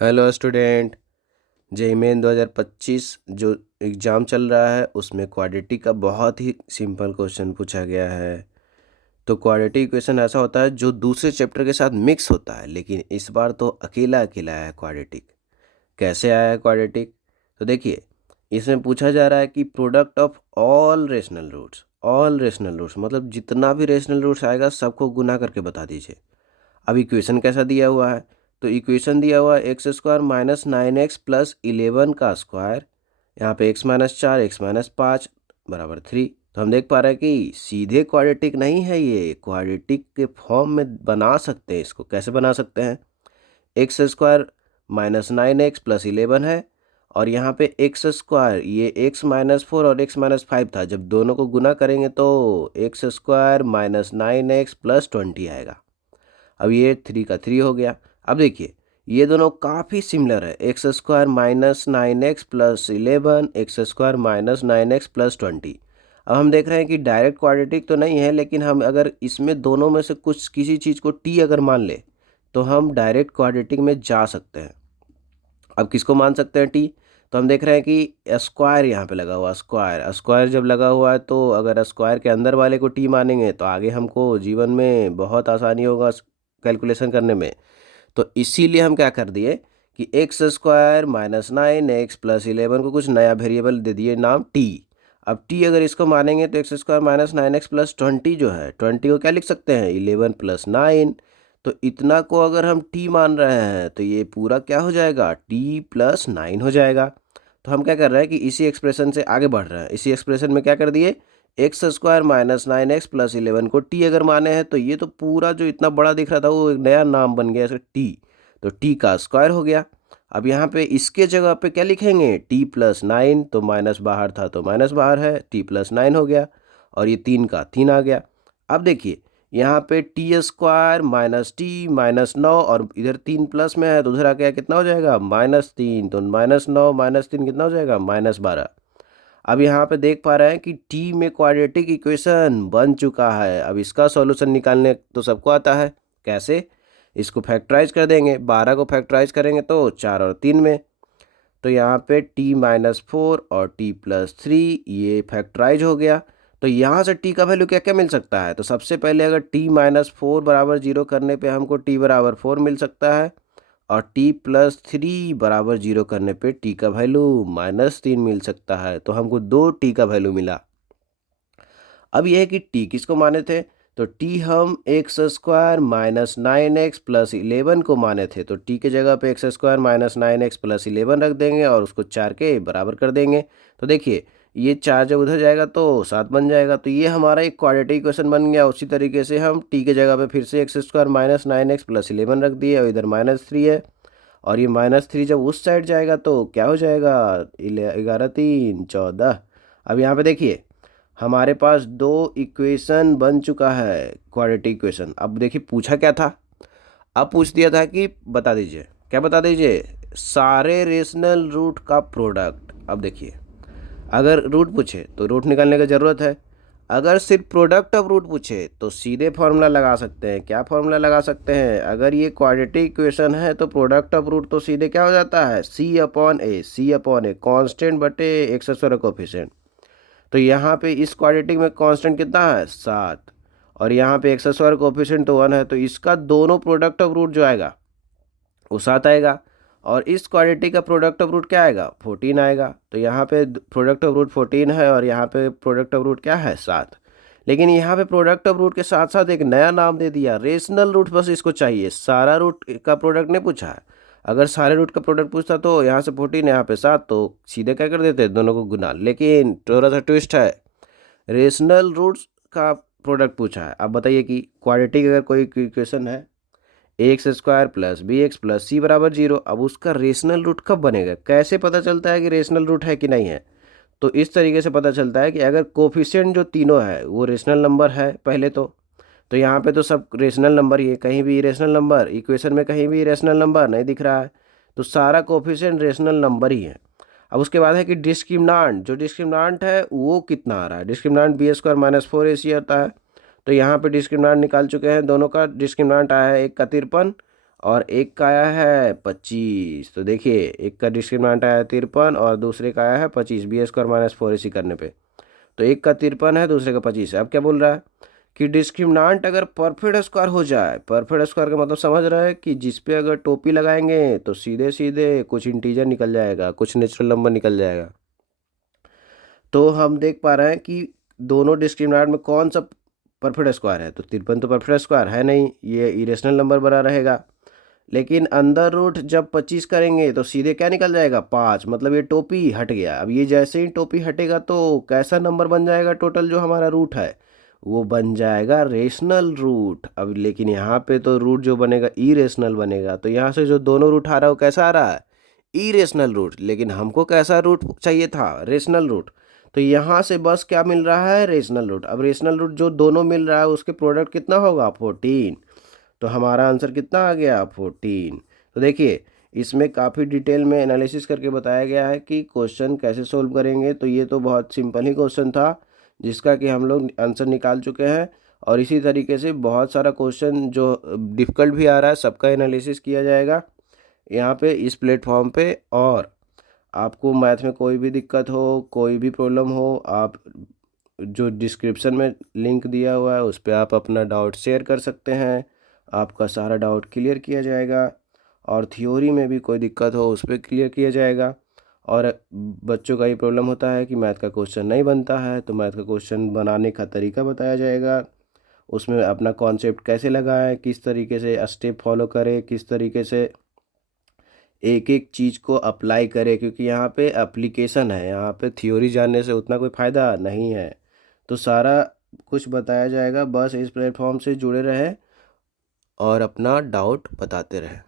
Hello student. JEE main 2025 जो exam चल रहा है उसमें क्वाड्रेटिक का बहुत ही सिंपल क्वेश्चन पूछा गया है। तो क्वाड्रेटिक इक्वेशन ऐसा होता है जो दूसरे चैप्टर के साथ मिक्स होता है, लेकिन इस बार तो अकेला अकेला है क्वाड्रेटिक। कैसे आया है क्वाड्रेटिक? तो देखिए, इसमें पूछा जा रहा है कि product of all rational roots मतलब जितना भी रेशनल रूट्स आएगा सबको गुना करके बता दीजिए। अब इक्वेशन कैसा दिया हुआ है? तो इक्वेशन दिया हुआ है x square minus 9x plus 11 का स्क्वायर, यहाँ पे x माइनस 4 x माइनस 5 बराबर 3। तो हम देख पा रहे हैं कि सीधे क्वाड्रेटिक नहीं है, ये क्वाड्रेटिक के फॉर्म में बना सकते हैं। इसको कैसे बना सकते हैं? X square minus 9x plus 11 है, और यहाँ पे एक्स स्क्वायर ये x-4 और x-5 था, जब दोनों को गुना करेंगे तो x square minus 9x plus 20 आएगा। अब ये 3 का 3 हो गया। अब देखिए, ये दोनों काफ़ी सिमिलर है, x square minus 9x plus 11 x square minus 9x plus 20। अब हम देख रहे हैं कि डायरेक्ट क्वाड्रेटिक तो नहीं है, लेकिन हम अगर इसमें दोनों में से कुछ किसी चीज़ को t अगर मान ले तो हम डायरेक्ट क्वाड्रेटिक में जा सकते हैं। अब किसको मान सकते हैं t? तो हम देख रहे हैं कि स्क्वायर यहाँ पे लगा हुआ, स्क्वायर स्क्वायर जब लगा हुआ है तो अगर स्क्वायर के अंदर वाले को t मानेंगे तो आगे हमको जीवन में बहुत आसानी होगा कैलकुलेशन करने में। तो इसीलिए हम क्या कर दिए कि x square minus 9x plus 11 को कुछ नया वेरिएबल दे दिए नाम t। अब t अगर इसको मानेंगे तो x square minus 9x plus 20 जो है, 20 को क्या लिख सकते हैं 11 प्लस 9। तो इतना को अगर हम t मान रहे हैं तो ये पूरा क्या हो जाएगा t प्लस 9 हो जाएगा। तो हम क्या कर रहे हैं कि इसी एक्सप्रेशन से आगे बढ़ रहे हैं। इसी एक्सप्रेशन में क्या कर दिए, x square minus 9x plus 11 को t अगर माने हैं तो ये तो पूरा जो इतना बड़ा दिख रहा था वो एक नया नाम बन गया इसका t। तो t का स्क्वायर हो गया। अब यहाँ पे इसके जगह पे क्या लिखेंगे t प्लस 9, तो माइनस बाहर था तो माइनस बाहर है, t प्लस 9 हो गया, और ये 3 का 3 आ गया। अब देखिए, यहाँ पे T square minus T minus 9, और इधर 3 प्लस में है तो उधर आके कितना हो जाएगा -3, तो -9 -3 कितना हो जाएगा -12। अब यहाँ पे देख पा रहे हैं कि टी में क्वाड्रेटिक इक्वेशन बन चुका है। अब इसका सॉल्यूशन निकालने तो सबको आता है, कैसे? इसको फैक्टराइज कर देंगे, 12 को फैक्टराइज करेंगे तो 4 और 3 में, तो यहाँ पे t-4 और t+3 ये फैक्टराइज हो गया। तो यहाँ से t का वैल्यू क्या क्या मिल सकता है? तो सबसे पहले अगर t-4 बराबर 0 करने पे हमको t बराबर 4 मिल सकता है, और t+3 बराबर 0 करने पे t का वैल्यू -3 मिल सकता है। तो हमको 2 t का वैल्यू मिला। अब यह है कि t किसको माने थे? तो t हम x square minus 9x plus 11 को माने थे, तो t के जगह पे x square minus 9x plus 11 रख देंगे और उसको 4 के बराबर कर देंगे। तो देखिए, ये 4 जब उधर जाएगा तो 7 बन जाएगा। तो ये हमारा एक क्वाड्रेटिक इक्वेशन बन गया। उसी तरीके से हम t के जगह पे फिर से x square minus 9x plus 11 रख दिए, और इधर -3 है, और ये -3 जब उस साइड जाएगा तो क्या हो जाएगा 11 3 14। अब यहाँ पे देखिए, हमारे पास दो इक्वेशन बन चुका है क्वाड्रेटिक इक्वेशन। अब देखिए पूछा क्या था, अब पूछ दिया था कि बता दीजिए, क्या बता दीजिए, सारे रेशनल रूट का प्रोडक्ट। अब देखिए, अगर रूट पूछे तो रूट निकालने की ज़रूरत है, अगर सिर्फ प्रोडक्ट ऑफ रूट पूछे तो सीधे फॉर्मूला लगा सकते हैं। क्या फॉर्मूला लगा सकते हैं? अगर ये क्वाड्रेटिक इक्वेशन है तो प्रोडक्ट ऑफ रूट तो सीधे क्या हो जाता है c/a कांस्टेंट बटे एक्स स्क्वायर कोफिशिएंट। तो यहाँ पे इस क्वाड्रेटिक में कांस्टेंट कितना है 7, और यहाँ पे एक्स स्क्वायर कोफिशिएंट तो 1 है, तो इसका दोनों प्रोडक्ट ऑफ रूट जो आएगा वो 7 आएगा, और इस क्वाड्रेटिक का प्रोडक्ट ऑफ रूट क्या आएगा 14 आएगा। तो यहाँ पे प्रोडक्ट ऑफ रूट 14 है, और यहाँ पे प्रोडक्ट ऑफ रूट क्या है 7। लेकिन यहाँ पे प्रोडक्ट ऑफ रूट के साथ साथ एक नया नाम दे दिया रेशनल रूट, बस इसको चाहिए, सारा रूट का प्रोडक्ट नहीं पूछा है। अगर सारे रूट का प्रोडक्ट पूछता तो यहाँ से 14 यहाँ पे 7, तो सीधे क्या कर देते दोनों को गुना। लेकिन थोड़ा सा ट्विस्ट है, रेशनल रूट्स का प्रोडक्ट पूछा है। अब बताइए कि क्वाड्रेटिक अगर कोई इक्वेशन है x square plus b x plus c बराबर 0, अब उसका रेशनल रूट कब बनेगा? कैसे पता चलता है कि रेशनल रूट है कि नहीं है? तो इस तरीके से पता चलता है कि अगर कोफिशिएंट जो तीनों है वो रेशनल नंबर है पहले तो यहाँ पे तो सब रेशनल नंबर ही है, कहीं भी इरेशनल नंबर, इक्वेशन में कहीं भी इरेशनल नंबर नहीं दिख रहा है, तो सारा कोफिशिएंट रेशनल नंबर ही है। अब उसके बाद है कि डिस्क्रिमिनांट, जो डिस्क्रिमिनांट है वो कितना आ रहा है? डिस्क्रिमिनांट बी² माइनस 4ac आता है। तो यहाँ पे डिस्क्रिमिनांट निकाल चुके हैं, दोनों का डिस्क्रिमिनांट आया है, एक का 53 और एक का आया है 25। तो देखिए एक का डिस्क्रिमिनेंट आया है 53 और दूसरे का आया है 25, b² - 4ac करने पे। तो एक का 53 है, दूसरे का 25 है। अब क्या बोल रहा है कि डिस्क्रिमिनांट अगर परफेक्ट स्क्वायर हो जाए, परफेक्ट स्क्वायर का मतलब समझ रहा है कि जिस पे अगर टोपी लगाएंगे तो सीधे सीधे कुछ इंटीजर निकल जाएगा, कुछ नेचुरल नंबर निकल जाएगा। तो हम देख पा रहे हैं कि दोनों डिस्क्रिमिनांट में कौन सा परफेक्ट स्क्वायर है। तो 53 तो परफेक्ट स्क्वायर है नहीं, ये इरेशनल नंबर बना रहेगा। लेकिन अंदर रूट जब 25 करेंगे तो सीधे क्या निकल जाएगा 5, मतलब ये टोपी हट गया। अब ये जैसे ही टोपी हटेगा तो कैसा नंबर बन जाएगा, टोटल जो हमारा रूट है वो बन जाएगा रेशनल रूट। अब लेकिन यहाँ पे तो रूट जो बनेगा इरेशनल बनेगा। तो यहाँ से जो दोनों रूट आ रहा है वो कैसा आ रहा है, इरेशनल रूट। लेकिन हमको कैसा रूट चाहिए था, रेशनल रूट। तो यहाँ से बस क्या मिल रहा है, रेशनल रूट। अब रेशनल रूट जो दोनों मिल रहा है उसके प्रोडक्ट कितना होगा 14। तो हमारा आंसर कितना आ गया 14। तो देखिए इसमें काफ़ी डिटेल में एनालिसिस करके बताया गया है कि क्वेश्चन कैसे सोल्व करेंगे। तो ये तो बहुत सिंपल ही क्वेश्चन था जिसका कि हम लोग आंसर निकाल चुके हैं। और इसी तरीके से बहुत सारा क्वेश्चन जो डिफ़िकल्ट भी आ रहा है सबका एनालिसिस किया जाएगा यहाँ पे इस प्लेटफॉर्म पे। और आपको मैथ में कोई भी दिक्कत हो, कोई भी प्रॉब्लम हो, आप जो डिस्क्रिप्शन में लिंक दिया हुआ है उस पर आप अपना डाउट शेयर कर सकते हैं। आपका सारा डाउट क्लियर किया जाएगा। और थ्योरी में भी कोई दिक्कत हो उस पर क्लियर किया जाएगा। और बच्चों का ये प्रॉब्लम होता है कि मैथ का क्वेश्चन नहीं बनता है, तो मैथ का क्वेश्चन बनाने का तरीका बताया जाएगा। उसमें अपना कॉन्सेप्ट कैसे लगाएं, किस तरीके से स्टेप फॉलो करें, किस तरीके से एक एक चीज़ को अप्लाई करें। क्योंकि यहाँ पे एप्लीकेशन है, यहाँ पे थ्योरी जानने से उतना कोई फ़ायदा नहीं है। तो सारा कुछ बताया जाएगा, बस इस प्लेटफॉर्म से जुड़े रहें और अपना डाउट बताते रहें।